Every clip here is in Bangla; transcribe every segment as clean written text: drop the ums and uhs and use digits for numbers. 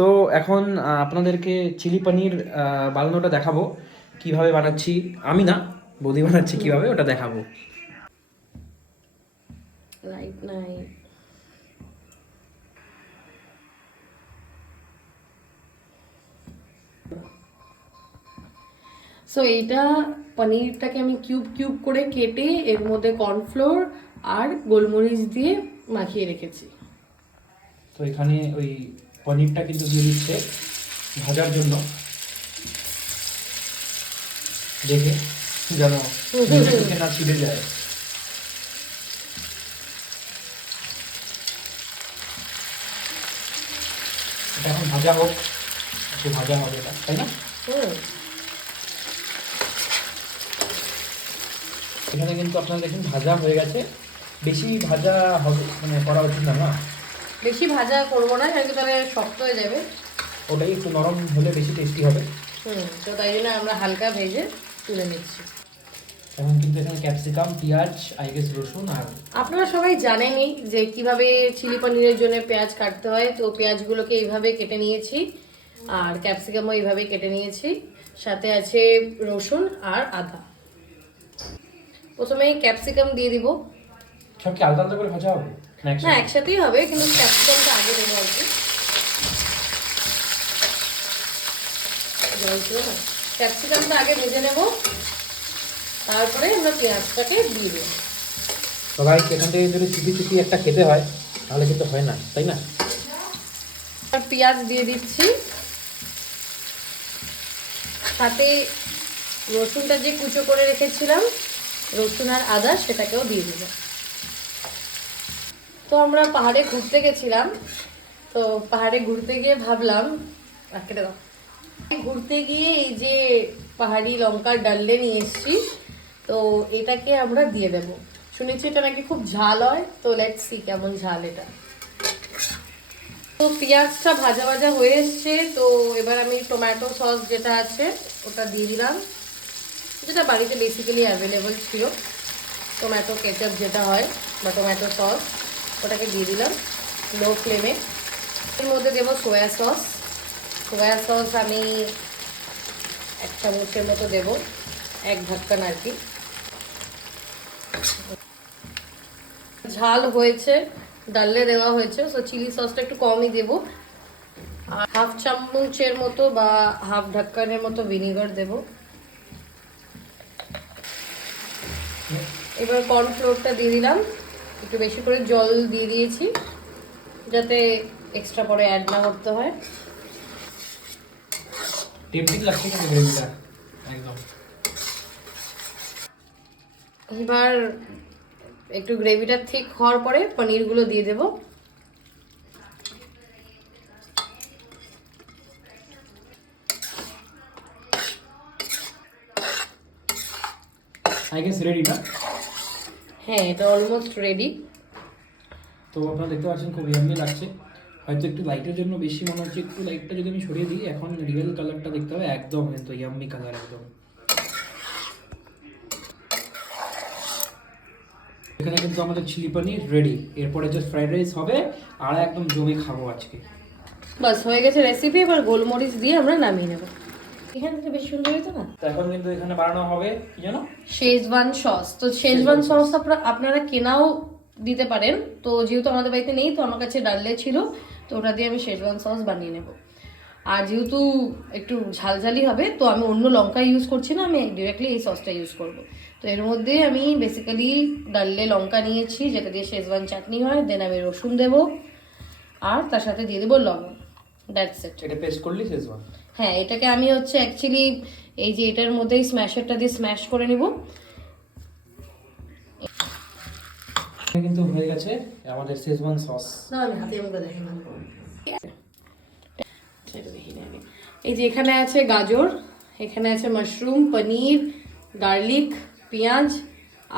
তো এখন আপনাদেরকে চিলি পনির বানানোটা দেখাবো, কিভাবে বানাচ্ছি। আমি না, বৌদি বানাচ্ছি কিভাবে ওটা দেখাবো। লাইট নাই। সো এইটা পনিরটাকে আমি কিউব কিউব করে কেটে এর মধ্যে কর্নফ্লোর আর গোলমরিচ দিয়ে মাখিয়ে রেখেছি। তো এখানে ওই পনিরটা কিন্তু দিয়ে দিচ্ছে ভাজার জন্য, দেখে যেন থেকে না ছিঁড়ে যায়। এটা এখন ভাজা হোক, একটু ভাজা হবে এটা, তাই না? এখানে কিন্তু আপনারা দেখুন ভাজা হয়ে গেছে। বেশি ভাজা হবে মানে করা উচিত না, না বেশি ভাজা করবো না, কারণ তাহলে শক্ত হয়ে যাবে। ওটাই একটু নরম হলে বেশি টেস্টি হবে। তো তাই জন্য আমরা হালকা ভেজে তুলে নিচ্ছি। এখন কিন্তু এখানে ক্যাপসিকাম, পেঁয়াজ, আই গেস রসুন, আর আপনারা সবাই জানেনই যে কিভাবে চিলি পনিরের জন্য পেঁয়াজ কাটতে হয়। তো পেঁয়াজগুলোকে এইভাবে কেটে নিয়েছি, আর ক্যাপসিকামও এইভাবে কেটে নিয়েছি। সাথে আছে রসুন আর আদা। প্রথমে ক্যাপসিকাম দিয়ে দিব। সব কি আলাদা আলাদা করে ভাজা হবে না, একসাথেই হবে, কিন্তু ক্যাপসিকামটা আগে দেবো আর কি। ক্যাপসিকামটা আগে ভেজে নেব, তারপরে আমরা পেঁয়াজটাকে দিয়ে দেবো। সবাই এখান থেকে যদি চিপি চিপি একটা খেতে হয় তাহলে কিন্তু হয় না, তাই না? পেঁয়াজ দিয়ে দিচ্ছি, সাথে রসুনটা যে কুচো করে রেখেছিলাম, রসুন আর আদা, সেটাকেও দিয়ে দিব। তো আমরা পাহাড়ে ঘুরতে গেছিলাম, তো পাহাড়ে ঘুরতে গিয়ে ভাবলাম কেটে দাও, ঘুরতে গিয়ে এই যে পাহাড়ি লঙ্কার ডাললে নিয়ে এসেছি, তো এটাকে আমরা দিয়ে দেব। শুনেছি এটা নাকি খুব ঝাল হয়, তো লেটস সি কেমন ঝাল এটা। তো পেঁয়াজটা ভাজা ভাজা হয়ে এসছে, তো এবার আমি টমেটো সস যেটা আছে ওটা দিয়ে দিলাম, যেটা বাড়িতে বেসিক্যালি অ্যাভেলেবল ছিল। টমেটো কেচাপ যেটা হয় বা টমেটো সস, ওটাকে দিয়ে দিলাম লো ফ্লেমে। এর মধ্যে দেবো সোয়া সস। সোয়া সস আমি 1 চামচের মতো দেবো, 1 ঢাকনা আর কি। ঝাল হয়েছে, ডালে দেওয়া হয়েছে, সো চিলি সসটা একটু কমই দেবো। আর 1/2 চামচের মতো বা 1/2 ঢাকনের মতো ভিনিগার দেবো। এবার কর্নফ্লোরটা দিয়ে দিলাম, একটু বেশি করে জল দিয়ে দিয়েছি যাতে এক্সট্রা পরে অ্যাড না করতে হয়। টেম্পটিং লাগছে কিন্তু গ্রেভিটা একদম। এবার একটু গ্রেভিটা ঠিক হওয়ার পরে পনিরগুলো দিয়ে দেবো। আই গেস রেডি না? হ্যাঁ, এটা অলমোস্ট রেডি। তো আপনারা দেখতে পাচ্ছেন খুব ইয়াম্মি লাগছে। হয়তো একটু লাইটের জন্য বেশি মনে হচ্ছে, একটু লাইটটা যদি আমি সরিয়ে দিই, এখন রিয়েল কালারটা দেখতে হবে একদম, কিন্তু ইয়াম্মি কালার একদম। এখানে কিন্তু আমাদের চিলি পনির রেডি। এরপরে যে ফ্রাইড রাইস হবে আর একদম জমে খাবো আজকে। বাস হয়ে গেছে রেসিপি। এবার গোলমরিচ দিয়ে আমরা নামিয়ে নেব। এখান থেকে বেশি সুন্দর হতো না? তো এখন কিন্তু এখানে বানানো হবে কি জানো, শেজওয়ান সস। তো শেজওয়ান সস আপনারা কেনাও দিতে পারেন। তো যেহেতু আমাদের বাড়িতে নেই, তো আমার কাছে ডাললে ছিল, তো ওটা দিয়ে আমি শেজওয়ান সস বানিয়ে নেব। আর যেহেতু একটু ঝালঝালি হবে, তো আমি অন্য লঙ্কা ইউজ করছি না, আমি ডিরেক্টলি এই সসটা ইউজ করব। তো এর মধ্যে আমি বেসিক্যালি ডাললে লঙ্কা নিয়েছি, যেটা দিয়ে শেজওয়ান চাটনি হয়। দেন আমি রসুন দেব, আর তার সাথে দিয়ে দেবো লবণ। That's it. এটা পেস্ট করলি শেজওয়ান। হ্যাঁ, এটাকে আমি হচ্ছে অ্যাকচুয়ালি এই যে এটার মধ্যেই স্ম্যাশারটা দিয়ে স্ম্যাশ করে নিব। কিন্তু হয়ে গেছে আমাদের শেজওয়ান সস। না, আমি হাতে মধ্যে দেখে নেব। এই যে এখানে আছে গাজর, এখানে আছে মাশরুম, পনির, গার্লিক, পেঁয়াজ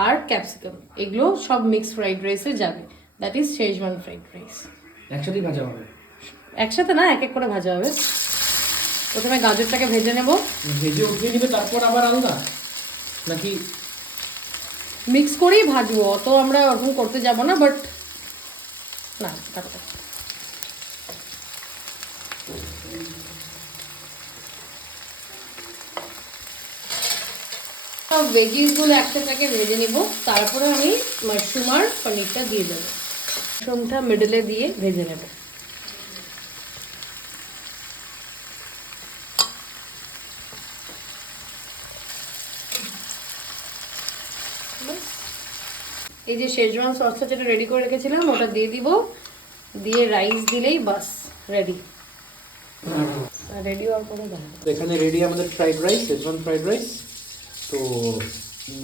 আর ক্যাপসিকাম। এগুলো সব মিক্স ফ্রাইড রাইসে যাবে। That is schezwan fried rice. একসাথেই ভাজা হবে? একসাথে না, এক এক করে ভাজা হবে। প্রথমে গাজরটাকে ভেজে নেব। ভেজে উঠিয়ে নিবে তারপর আবার আলাদা নাকি? মিক্স করেই ভাজবো, অত আমরা ওরকম করতে যাব না, বাট না কাটো। সব ভেজিসগুলো একসাথে ভেজে নিব, তারপরে আমি মাশরুম আর পনিরটা দিয়ে দেবো। মাশরুমটা মিডলে দিয়ে ভেজে নেব। এই যে শেজওয়ান সসটা যেটা রেডি করে রেখেছিলাম ওটা দিয়ে দিব, দিয়ে রাইস দিলেই বাস রেডি। রেডি হওয়ার পরে দেখাবো। এখানে রেডি আমাদের fried rice, schezwan fried rice. তো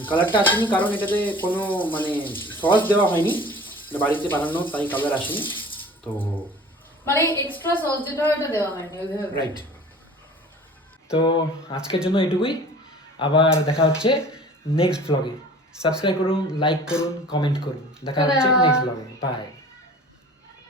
কালারটা আসেনি কারণ এটাতে কোনো মানে সস দেওয়া হয়নি, এটা বাড়িতে বানানো, তাই কালার আসেনি। তো মানে এক্সট্রা সস যেটা হয় ওটা দেওয়া হয়নি ওইভাবে। রাইট। তো আজকের জন্য এটুকুই, আবার দেখা হচ্ছে নেক্সট ব্লগে। সাবস্ক্রাইব করুন, লাইক করুন, কমেন্ট করুন। দেখা হচ্ছে নেক্সট ব্লগে। বাই।